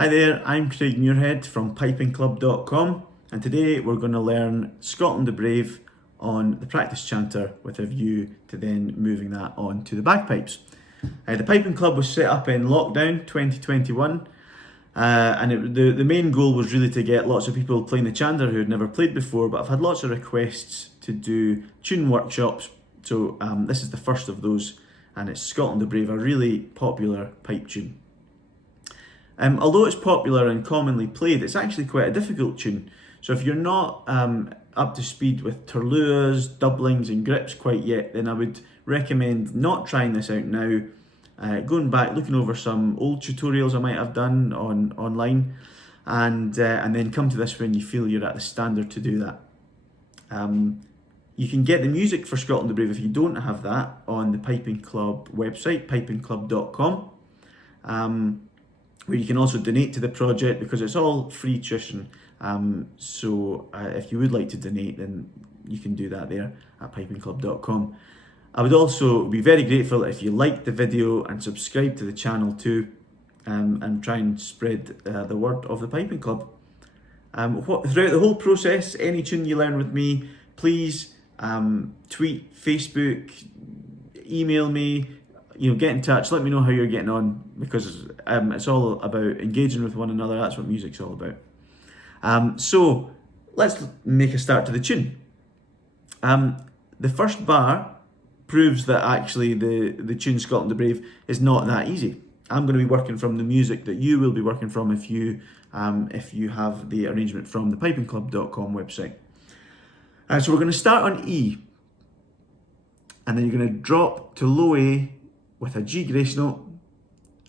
Hi there, I'm Craig Muirhead from pipingclub.com, and today we're going to learn Scotland the Brave on the practice chanter with a view to then moving that on to the bagpipes. The Piping Club was set up in lockdown 2021 and the main goal was really to get lots of people playing the chanter who had never played before, but I've had lots of requests to do tune workshops, so this is the first of those, and it's Scotland the Brave, a really popular pipe tune. Although it's popular and commonly played, it's actually quite a difficult tune. So if you're not up to speed with turluas, doublings and grips quite yet, then I would recommend not trying this out now. Going back, looking over some old tutorials I might have done online, and then come to this when you feel you're at the standard to do that. You can get the music for Scotland the Brave if you don't have that on the Piping Club website, pipingclub.com. Where you can also donate to the project because it's all free tuition. So if you would like to donate, then you can do that there at pipingclub.com. I would also be very grateful if you like the video and subscribe to the channel too, and try and spread the word of the Piping Club. Throughout the whole process, any tune you learn with me, please tweet, Facebook, email me. Get in touch, let me know how you're getting on, because it's all about engaging with one another. That's what music's all about. So let's make a start to the tune. The first bar proves that actually the tune Scotland the Brave is not that easy. I'm going to be working from the music that you will be working from if you have the arrangement from the pipingclub.com website. So we're going to start on E, and then you're going to drop to low A with a G grace note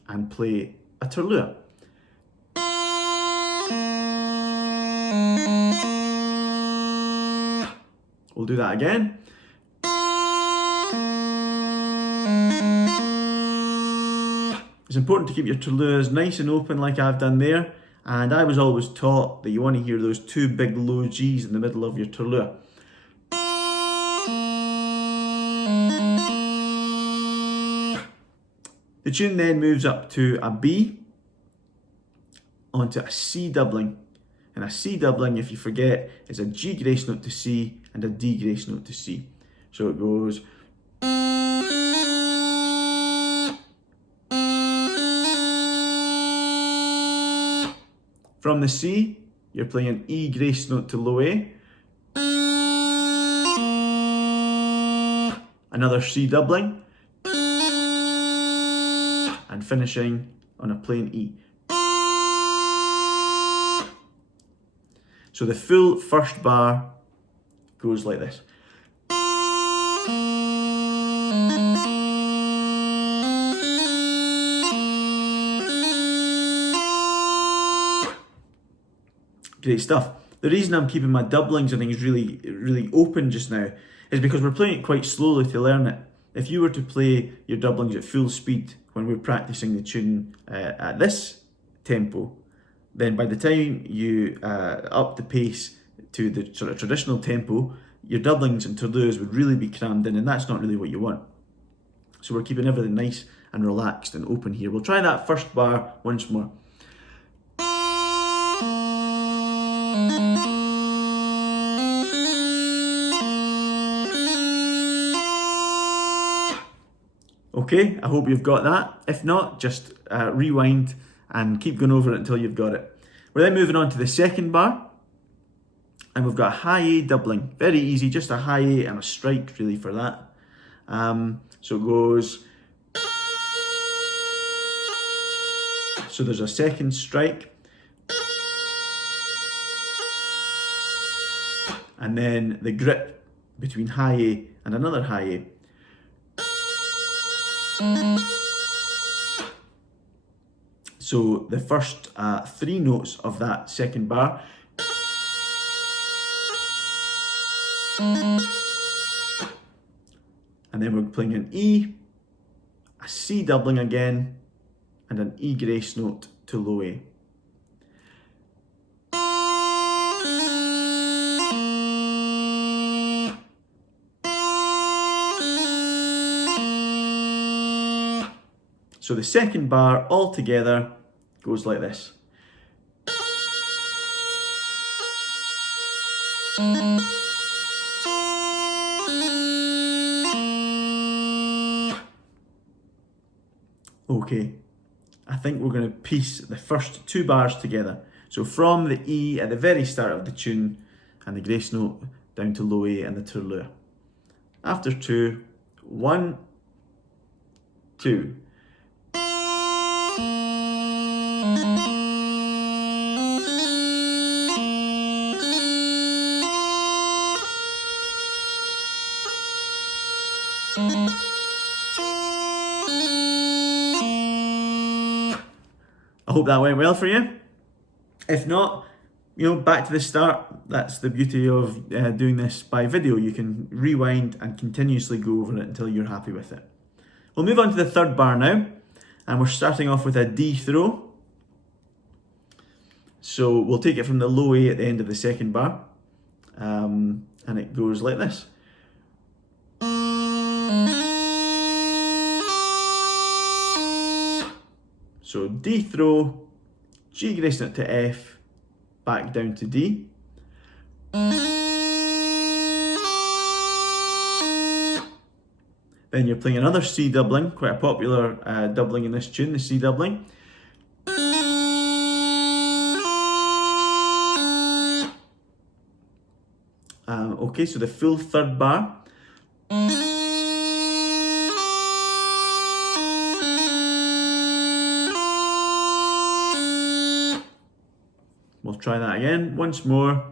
and play a turlua. We'll do that again. It's important to keep your turluas nice and open like I've done there, and I was always taught that you want to hear those two big low G's in the middle of your turlua. The tune then moves up to a B, onto a C doubling. And a C doubling, if you forget, is a G grace note to C and a D grace note to C. So it goes. From the C, you're playing an E grace note to low A. Another C doubling. And finishing on a plain E. So the full first bar goes like this. Great stuff. The reason I'm keeping my doublings and things really open just now is because we're playing it quite slowly to learn it. If you were to play your doublings at full speed when we're practicing the tune at this tempo, then by the time you up the pace to the sort of traditional tempo, your doublings and turluas would really be crammed in, and that's not really what you want. So we're keeping everything nice and relaxed and open here. We'll try that first bar once more. Okay, I hope you've got that. If not, just rewind and keep going over it until you've got it. We're then moving on to the second bar, and we've got a high A doubling. Very easy, just a high A and a strike really for that. So it goes. So there's a second strike, and then the grip between high A and another high A. So the first three notes of that second bar. And then we're playing an E, a C doubling again, and an E grace note to low A. So the second bar all together goes like this. Okay, I think we're going to piece the first 2 bars together. So from the E at the very start of the tune and the grace note down to low A and the turleur. After 2, 1, 2. I hope that went well for you. If not, back to the start. That's the beauty of doing this by video. You can rewind and continuously go over it until you're happy with it. We'll move on to the 3rd bar now, and we're starting off with a D throw. So we'll take it from the low A at the end of the 2nd bar, and it goes like this. So D throw, G grace note to F, back down to D. Then you're playing another C doubling, quite a popular doubling in this tune, the C doubling. Okay, so the full 3rd bar. We'll try that again, once more.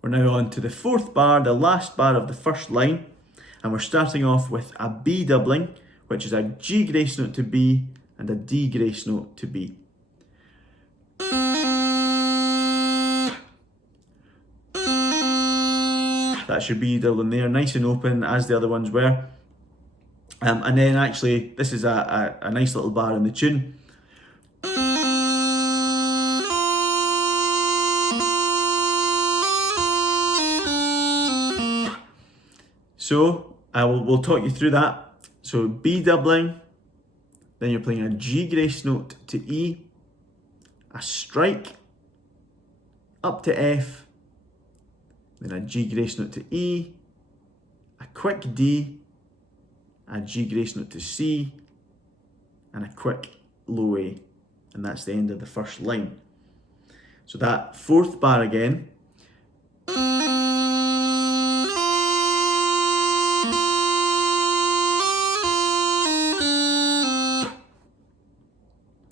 We're now on to the 4th bar, the last bar of the first line, and we're starting off with a B doubling, which is a G grace note to B and a D grace note to B. That's your B doubling there, nice and open as the other ones were. And then actually, this is a nice little bar in the tune. So we'll talk you through that. So B doubling, then you're playing a G grace note to E, a strike, up to F, then a G grace note to E, a quick D, a G grace note to C, and a quick low A. And that's the end of the first line. So that 4th bar again.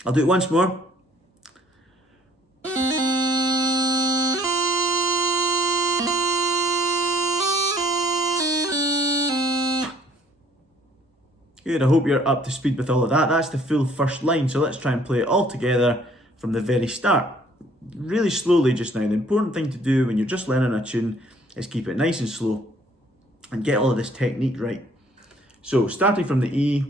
I'll do it once more. Good, I hope you're up to speed with all of that. That's the full first line, so let's try and play it all together from the very start. Really slowly just now. The important thing to do when you're just learning a tune is keep it nice and slow and get all of this technique right. So starting from the E.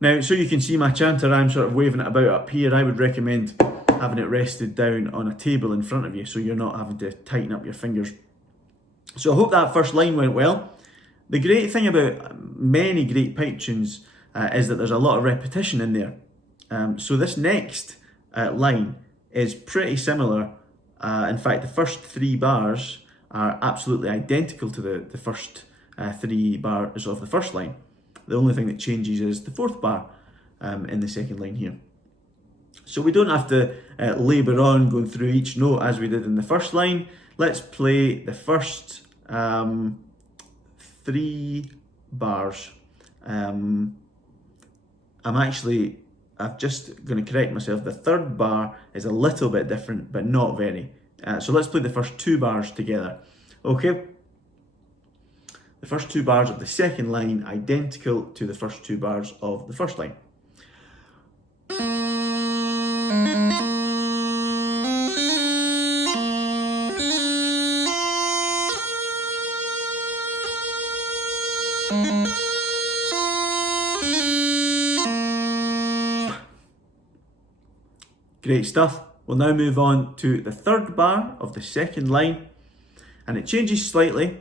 Now, so you can see my chanter, I'm sort of waving it about up here. I would recommend having it rested down on a table in front of you so you're not having to tighten up your fingers. So I hope that first line went well. The great thing about many great pipe tunes is that there's a lot of repetition in there. So this next line is pretty similar. In fact, the first 3 bars are absolutely identical to the first 3 bars of the first line. The only thing that changes is the 4th bar in the 2nd line here. So we don't have to labour on going through each note as we did in the first line. Let's play the first 3 bars. I'm just going to correct myself. The 3rd bar is a little bit different, but not very. So let's play the first 2 bars together. Okay? The first two bars of the second line identical to the first two bars of the first line. Great stuff. We'll now move on to the third bar of the second line, and it changes slightly.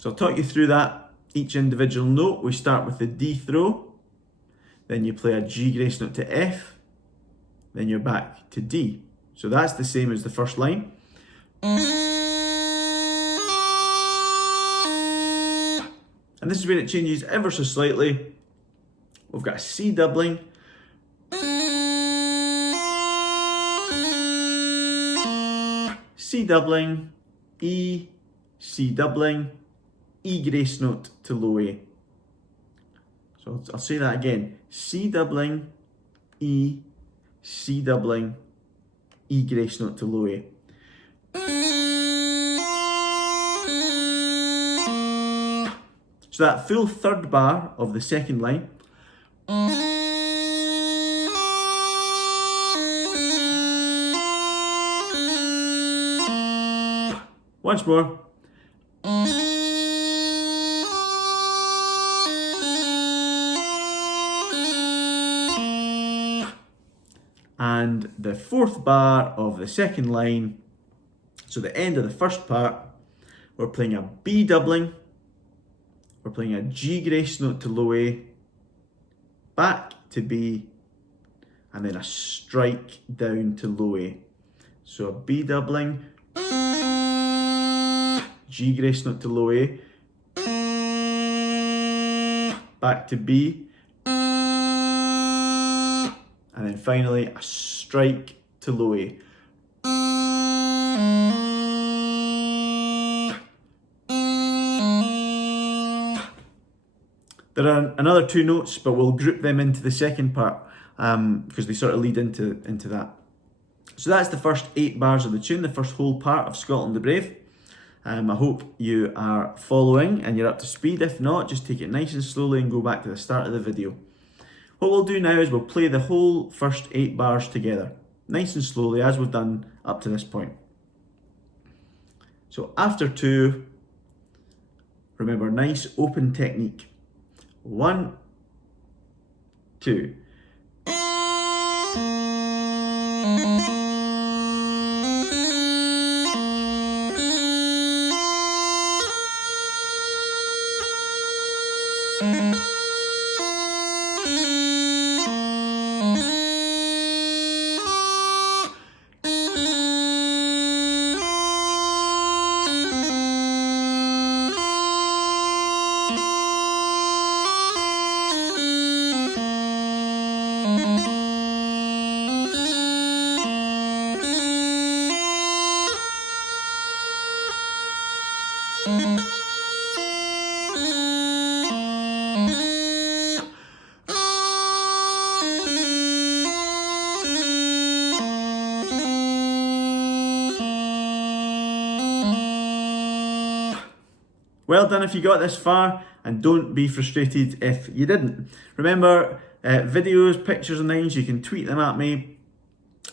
So I'll talk you through that, each individual note. We start with the D throw, then you play a G grace note to F, then you're back to D. So that's the same as the first line. And this is where it changes ever so slightly. We've got a C doubling, C doubling, E, C doubling, E grace note to low A. So I'll say that again. C doubling, E, C doubling, E grace note to low A. So that full third bar of the second line. Once more. And the fourth bar of the second line, so the end of the first part, we're playing a B doubling, we're playing a G grace note to low A, back to B, and then a strike down to low A. So a B doubling, G grace note to low A, back to B, and then finally a strike to low A. There are another two notes, but we'll group them into the second part because they sort of lead into that. So that's the first 8 bars of the tune, the first whole part of Scotland the Brave. I hope you are following and you're up to speed. If not, just take it nice and slowly and go back to the start of the video. What we'll do now is we'll play the whole first 8 bars together, nice and slowly, as we've done up to this point. So after 2, remember, nice open technique. 1, 2. Well done if you got this far, and don't be frustrated if you didn't. Remember, videos, pictures and things, you can tweet them at me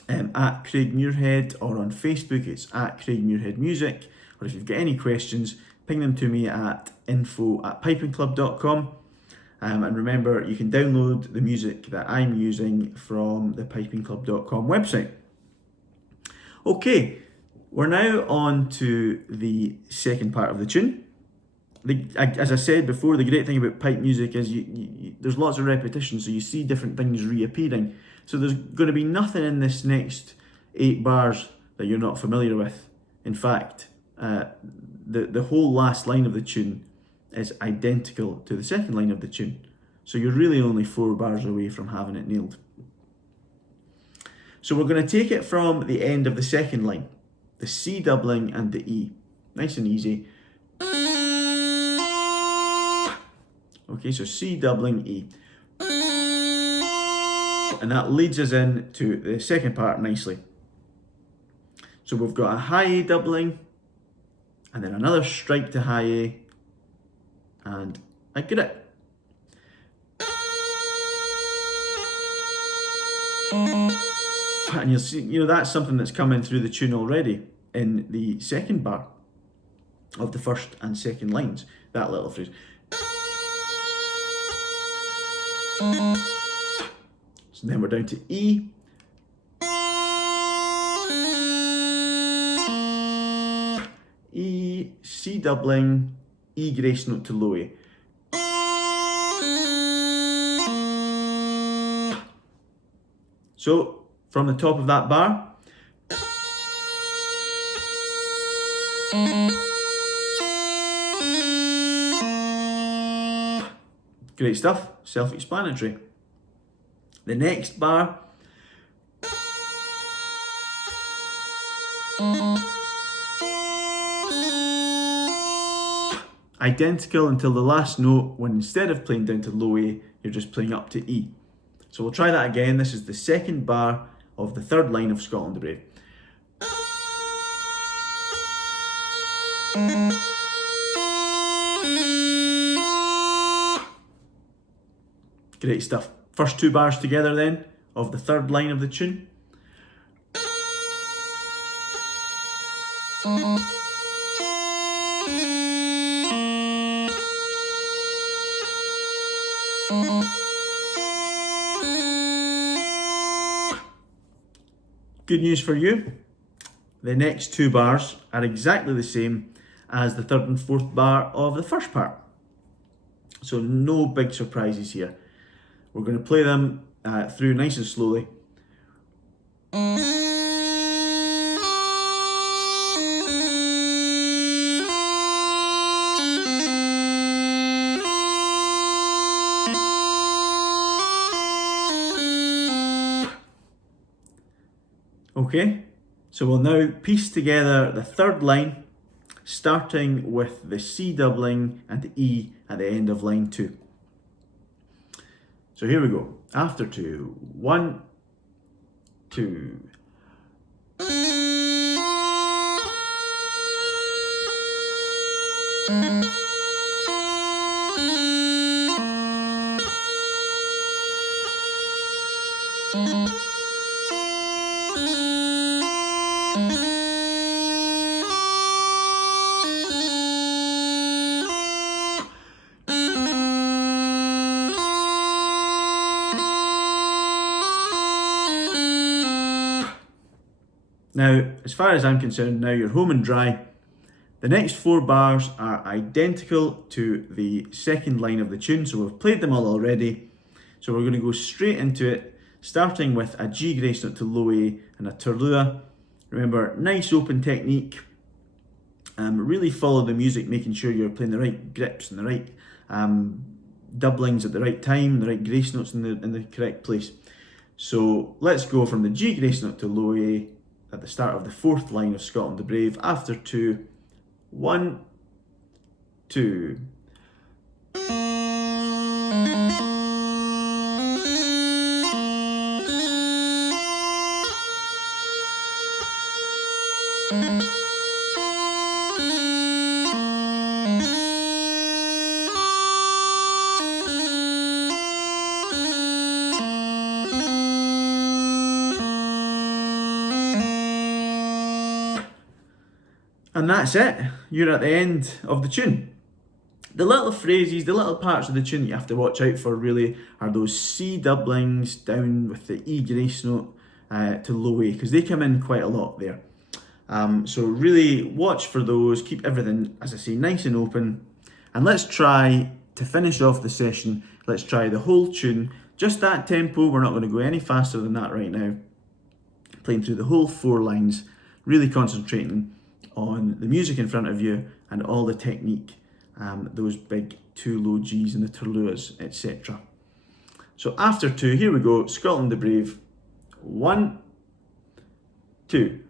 at Craig Muirhead, or on Facebook it's at Craig Muirhead Music, or if you've got any questions, ping them to me at info@pipingclub.com. And remember, you can download the music that I'm using from the pipingclub.com website. Okay, we're now on to the second part of the tune. As I said before, the great thing about pipe music is there's lots of repetition, so you see different things reappearing. So there's going to be nothing in this next 8 bars that you're not familiar with. In fact, the whole last line of the tune is identical to the second line of the tune. So you're really only 4 bars away from having it nailed. So we're going to take it from the end of the second line, the C doubling and the E. Nice and easy. Okay, so C doubling E. And that leads us into the second part nicely. So we've got a high A doubling, and then another strike to high A, and a grip. And you'll see, that's something that's coming through the tune already in the second bar of the first and second lines, that little phrase. So then we're down to E. E, C doubling, E grace note to low A. So, from the top of that bar, great stuff, self-explanatory. The next bar, identical until the last note, when instead of playing down to low A, you're just playing up to E. So we'll try that again. This is the second bar of the third line of Scotland the Brave. Great stuff. First two bars together then of the third line of the tune. Good news for you, the next two bars are exactly the same as the third and fourth bar of the first part. So no big surprises here. We're going to play them through nice and slowly. Okay, so we'll now piece together the third line, starting with the C doubling and the E at the end of line 2. So here we go. After 2, 1, 2. Now, as far as I'm concerned, now you're home and dry. The next 4 bars are identical to the second line of the tune, so we've played them all already. So we're going to go straight into it, starting with a G grace note to low A and a turlua. Remember, nice open technique. Really follow the music, making sure you're playing the right grips and the right doublings at the right time, the right grace notes in the correct place. So let's go from the G grace note to low A at the start of the fourth line of Scotland the Brave. After 2, 1, 2. And that's it, you're at the end of the tune. The little phrases, the little parts of the tune that you have to watch out for really are those C doublings down with the E grace note to low A, because they come in quite a lot there. So really watch for those, keep everything, as I say, nice and open. And let's try to finish off the session, let's try the whole tune, just that tempo. We're not going to go any faster than that right now. Playing through the whole 4 lines, really concentrating on the music in front of you and all the technique, those big 2 low Gs and the turluas, etc. So after 2, here we go, Scotland the Brave, 1, 2.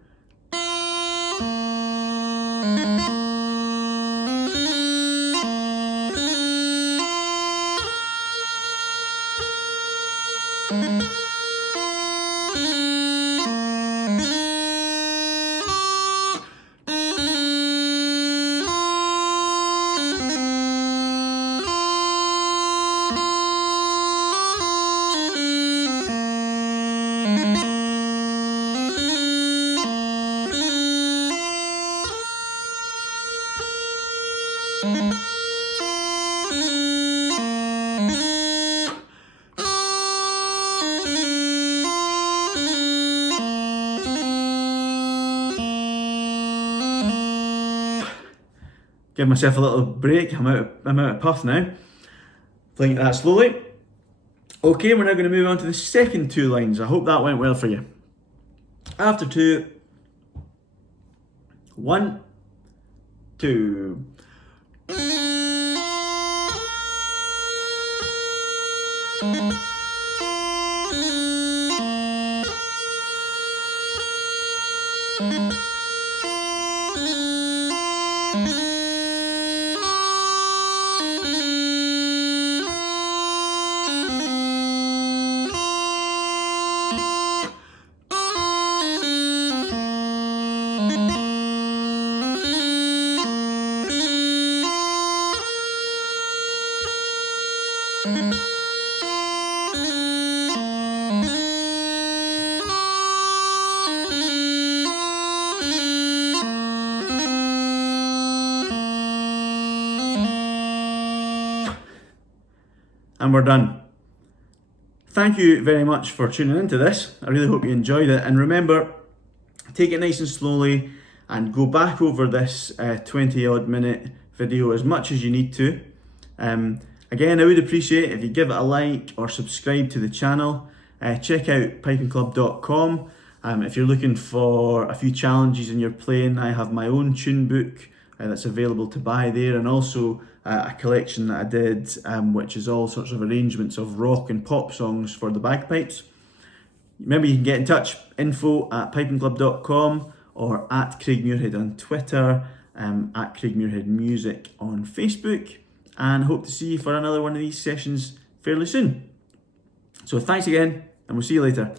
give myself a little break. I'm out of puff now. Playing that slowly. Okay, we're now going to move on to the second two lines. I hope that went well for you. After 2, 1, 2. And we're done. Thank you very much for tuning into this. I really hope you enjoyed it. And remember, take it nice and slowly and go back over this 20 odd minute video as much as you need to. Again, I would appreciate if you give it a like or subscribe to the channel. Check out pipingclub.com. If you're looking for a few challenges in your playing, I have my own tune book that's available to buy there, and also a collection that I did which is all sorts of arrangements of rock and pop songs for the bagpipes. Remember, you can get in touch, info@pipingclub.com or at Craig Muirhead on Twitter, at Craig Muirhead Music on Facebook, and hope to see you for another one of these sessions fairly soon. So thanks again, and we'll see you later.